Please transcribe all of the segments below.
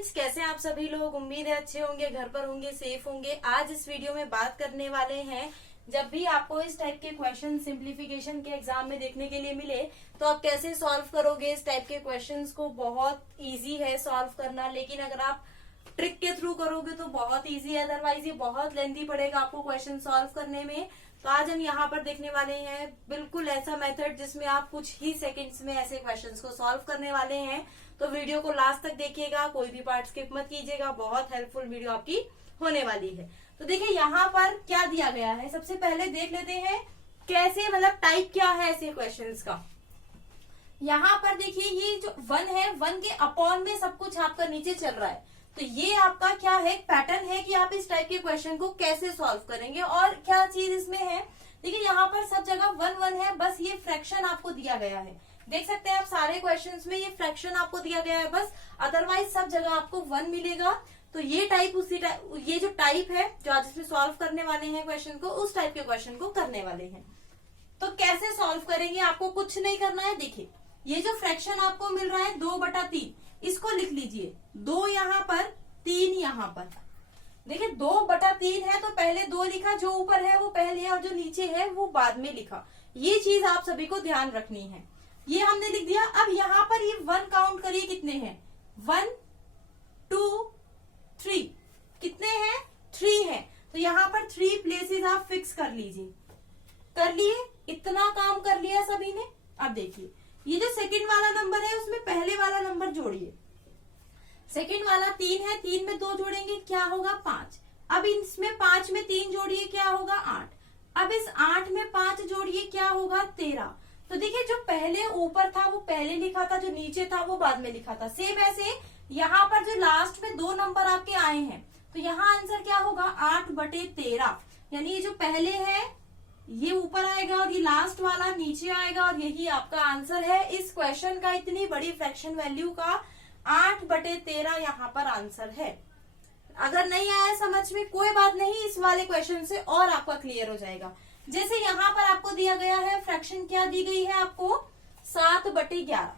Friends, कैसे आप सभी लोग। उम्मीद है अच्छे होंगे, घर पर होंगे, सेफ होंगे। आज इस वीडियो में बात करने वाले हैं, जब भी आपको इस टाइप के क्वेश्चन सिंप्लीफिकेशन के एग्जाम में देखने के लिए मिले तो आप कैसे सॉल्व करोगे। इस टाइप के क्वेश्चंस को बहुत इजी है सॉल्व करना, लेकिन अगर आप ट्रिक के थ्रू करोगे तो बहुत इजी है, अदरवाइज ये बहुत लेंथी पड़ेगा आपको क्वेश्चन सॉल्व करने में। तो आज हम यहाँ पर देखने वाले हैं बिल्कुल ऐसा मेथड जिसमें आप कुछ ही सेकंड्स में ऐसे क्वेश्चंस को सॉल्व करने वाले हैं। तो वीडियो को लास्ट तक देखिएगा, कोई भी पार्ट स्किप मत कीजिएगा, बहुत हेल्पफुल वीडियो आपकी होने वाली है। तो देखिए यहाँ पर क्या दिया गया है, सबसे पहले देख लेते हैं कैसे, मतलब टाइप क्या है ऐसे क्वेश्चंस का। यहाँ पर देखिए ये जो 1 है, 1 के अपॉन में सब कुछ आपका नीचे चल रहा है। तो ये आपका क्या है, पैटर्न है कि आप इस टाइप के क्वेश्चन को कैसे सॉल्व करेंगे। और क्या चीज इसमें है, देखिए यहाँ पर सब जगह 1 1 है, बस ये फ्रैक्शन आपको दिया गया है। देख सकते हैं आप सारे क्वेश्चंस में ये फ्रैक्शन आपको दिया गया है बस, अदरवाइज सब जगह आपको 1 मिलेगा। तो ये टाइप उसी टाइप, ये जो टाइप है जो आज इसमें सॉल्व करने वाले हैं क्वेश्चन को, उस टाइप के क्वेश्चन को करने वाले हैं। तो कैसे सॉल्व करेंगे, आपको कुछ नहीं करना है। देखिए ये जो फ्रैक्शन आपको मिल रहा है 2/3, इसको लिख लीजिए, 2 यहाँ पर 3 यहाँ पर। देखिए 2/3 है तो पहले 2 लिखा, जो ऊपर है वो पहले और जो नीचे है वो बाद में लिखा। ये चीज आप सभी को ध्यान रखनी है। ये हमने लिख दिया। अब यहाँ पर ये 1 काउंट करिए कितने हैं, 1 2 3, कितने हैं, 3 हैं। तो यहाँ पर 3 प्लेसेस आप फिक्स कर लीजिए। कर लिए, इतना काम कर लिया सभी ने। अब देखिए ये जो सेकंड वाला नंबर है उसमें पहले वाला नंबर जोड़िए। सेकंड वाला 3 है, 3 में 2 जोड़ेंगे क्या होगा, 5। अब इसमें 5 में 3 जोड़िए क्या होगा, 8। अब इस 8 में 5 जोड़िए क्या होगा, 13। तो देखिए जो पहले ऊपर था वो पहले लिखा था, जो नीचे था वो बाद में लिखा था। सेम ऐसे यहाँ पर जो लास्ट में 2 नंबर आपके आए हैं, तो यहाँ आंसर क्या होगा, 8/13। यानी ये जो पहले है ये ऊपर आएगा और ये लास्ट वाला नीचे आएगा, और यही आपका आंसर है इस क्वेश्चन का। इतनी बड़ी फ्रैक्शन वैल्यू का 8/13 यहाँ पर आंसर है। अगर नहीं आया समझ में कोई बात नहीं, इस वाले क्वेश्चन से और आपका क्लियर हो जाएगा। जैसे यहाँ पर आपको दिया गया है फ्रैक्शन, क्या दी गई है आपको, 7/11।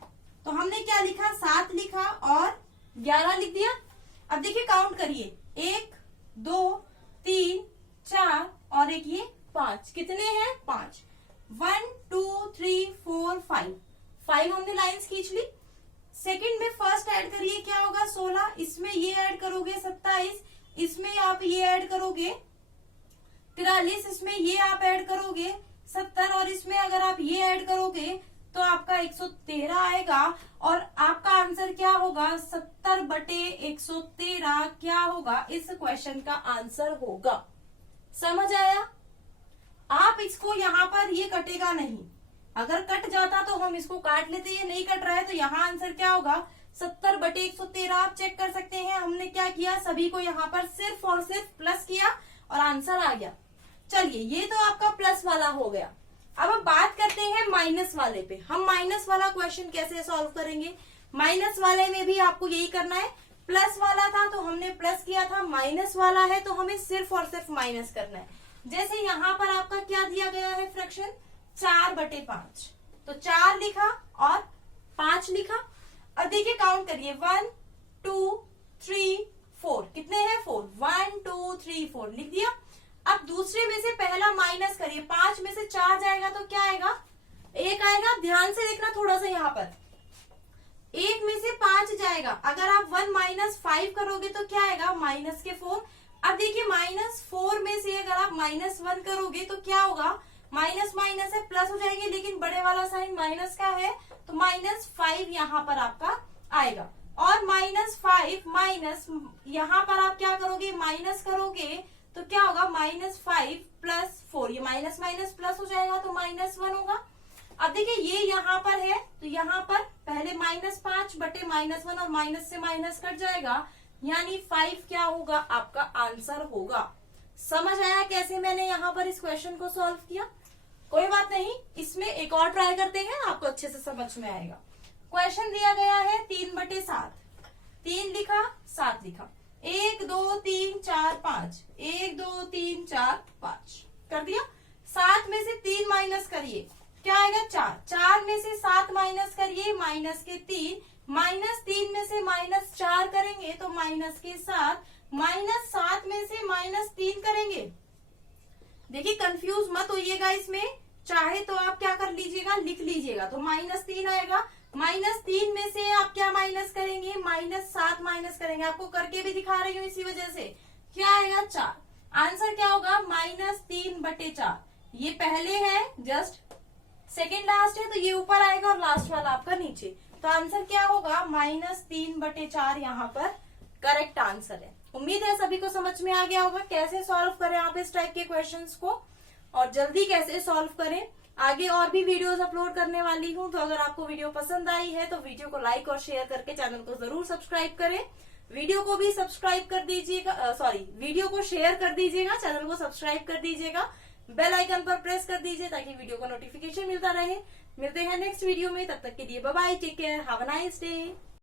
तो हमने क्या लिखा, 7 लिखा और 11 लिख दिया। अब देखिए काउंट करिए, 1 2 3 4 और एक ये 5, कितने हैं, 5। 1 2 3 4 5 हमने लाइंस खींच ली। सेकंड में फर्स्ट ऐड करिए क्या होगा, 16। इसमें ये ऐड करोगे 27, इसमें आप ये ऐड करोगे 43, इसमें ये आप ऐड करोगे 70, और इसमें अगर आप ये ऐड करोगे तो आपका 113 आएगा। और आपका आंसर क्या होगा, 70/113 क्या होगा, इस क्वेश्चन का आंसर होगा। समझ आया। आप इसको यहाँ पर ये कटेगा नहीं, अगर कट जाता तो हम इसको काट लेते, ये नहीं कट रहा है तो यहाँ आंसर क्या होगा, 70/113। आप चेक कर सकते हैं हमने क्या किया, सभी को यहाँ पर सिर्फ और सिर्फ प्लस किया और आंसर आ गया। चलिए ये तो आपका प्लस वाला हो गया। अब हम बात करते हैं माइनस वाले पे। हम माइनस वाला क्वेश्चन कैसे सॉल्व करेंगे। माइनस वाले में भी आपको यही करना है। प्लस वाला था तो हमने प्लस किया था, माइनस वाला है तो हमें सिर्फ और सिर्फ माइनस करना है। जैसे यहाँ पर आपका क्या दिया गया है फ्रैक्शन, 4/5। तो 4 लिखा और 5 लिखा। अब देखिए काउंट करिए, 1 2 3 4, कितने हैं, 4। 1 2 3 4 लिख दिया। अब दूसरे में से पहला माइनस करिए, 5 में से 4 जाएगा तो क्या आएगा, 1 आएगा। ध्यान से देखना थोड़ा सा, यहाँ पर 1 में से 5 जाएगा। अगर आप 1 - 5 करोगे तो क्या आएगा, -4। अब देखिए -4 में से अगर आप -1 करोगे तो क्या होगा, माइनस माइनस है, प्लस हो जाएंगे, लेकिन बड़े वाला साइन माइनस का है तो -5 यहाँ पर आपका आएगा। और -5 माइनस यहाँ पर आप क्या करोगे, माइनस करोगे तो क्या होगा, -5 + 4, ये माइनस माइनस प्लस हो जाएगा तो -1 होगा। अब देखिए ये यहाँ पर है तो यहाँ पर पहले -5/-1 और माइनस से माइनस कट जाएगा, यानी 5 क्या होगा, आपका आंसर होगा। समझ आया कैसे मैंने यहाँ पर इस क्वेश्चन को सॉल्व किया। कोई बात नहीं, इसमें एक और ट्राई करते हैं, आपको अच्छे से समझ में आएगा। क्वेश्चन दिया गया है 3/7, 3 लिखा 7 लिखा, 1 2 3 4 5, 1 2 3 4 5 कर दिया। 7 में से 3 माइनस करिए क्या आएगा, 4। 4 में से 7 माइनस करिए, -3 -3 में से -4 करेंगे तो माइनस के साथ, -7 में से -3 करेंगे। देखिए कंफ्यूज मत होइएगा इसमें, चाहे तो आप क्या कर लीजिएगा, लिख लीजिएगा। तो -3 आएगा, -3 में से आप क्या माइनस करेंगे, -7 माइनस करेंगे। आपको करके भी दिखा रही हूँ इसी वजह से। क्या आएगा, 4। आंसर क्या होगा, -3/4। ये पहले है, जस्ट सेकेंड लास्ट है, तो ये ऊपर आएगा और लास्ट वाला आपका नीचे। तो आंसर क्या होगा, -3/4 यहाँ पर करेक्ट आंसर है। उम्मीद है सभी को समझ में आ गया होगा कैसे सॉल्व करें आप इस टाइप के क्वेश्चंस को, और जल्दी कैसे सॉल्व करें। आगे और भी वीडियोस अपलोड करने वाली हूँ, तो अगर आपको वीडियो पसंद आई है तो वीडियो को लाइक और शेयर करके चैनल को जरूर सब्सक्राइब करें। वीडियो को भी सब्सक्राइब कर दीजिएगा, वीडियो को शेयर कर दीजिएगा, चैनल को सब्सक्राइब कर दीजिएगा, बेल आइकन पर प्रेस कर दीजिए ताकि वीडियो को नोटिफिकेशन मिलता रहे। मिलते हैं नेक्स्ट वीडियो में, तब तक के लिए bye bye, take care, have a nice day.